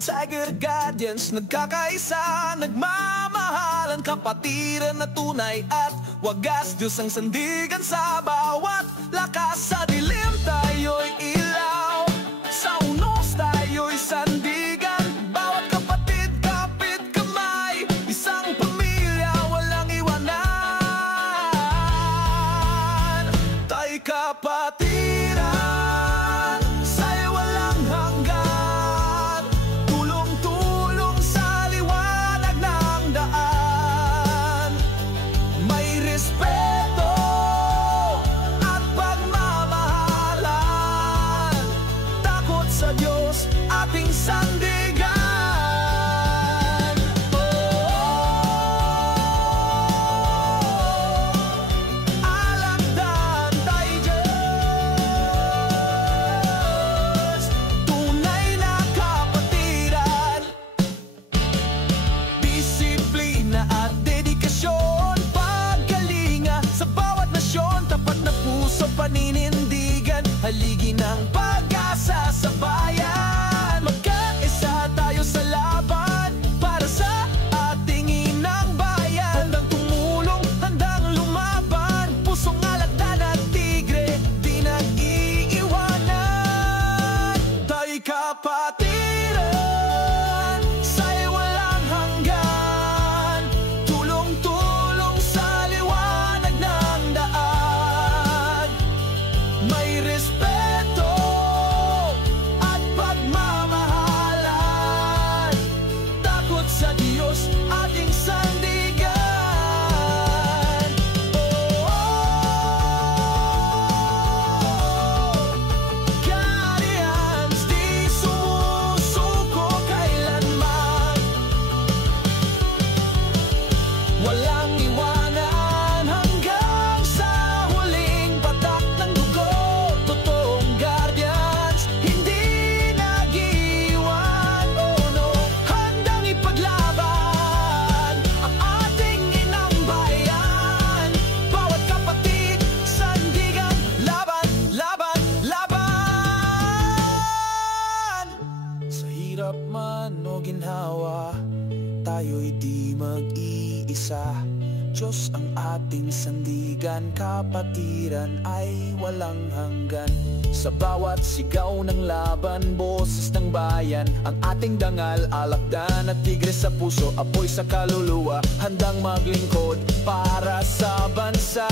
Tiger Guardians, nagkakaisa, nagmamahalan, kapatiran na tunay at wagas. Diyos ang sandigan sa bawat lakas. Sa dilim tayo'y ilaw, sa unos tayo'y sandigan. Bawat kapatid, kapit kamay, isang pamilya, walang iwanan. Tayo'y kapatiran, sa'y walang hanggan. Tulong-tulong sa liwanag ng daan. May respeto at pagmamahalan. Takot sa Diyos, ating sandigan. Alakdan tayo Diyos, tunay na kapatiran. Disiplina at dedikasyon, paggalinga sa bawat nasyon. Tapat na puso, paninindigan, haligi ng pag-asa sa bayan. Magkaisa tayo sa laban para sa ating inang bayan. Handang tumulong, handang lumaban, pusong alakdan at tigre, di nag-iiwanan. Tayo'y kapatiran, sa'y walang hanggan. Tulong-tulong sa liwanag ng daan. May respeto at pagmamahalan. Takot sa Diyos, ating sandigan. Guardians, di sumusuko kailanman. Walang iwanan hanggang sa huling patak ng dugo. Totoong guardians, hindi nag-iwan. Oh no, handang ipaglaban ang ating inang bayan. Bawat kapatid, sandigan, laban, laban, laban. Sa hirap man o ginhawa, tayo'y di mag-iisa. Diyos ang ating sandigan, kapatiran ay walang hanggan. Sa bawat sigaw ng laban, boses ng bayan, ang ating dangal, alakdan at tigre sa puso, apoy sa kaluluwa, handang maglingkod para sa bansa.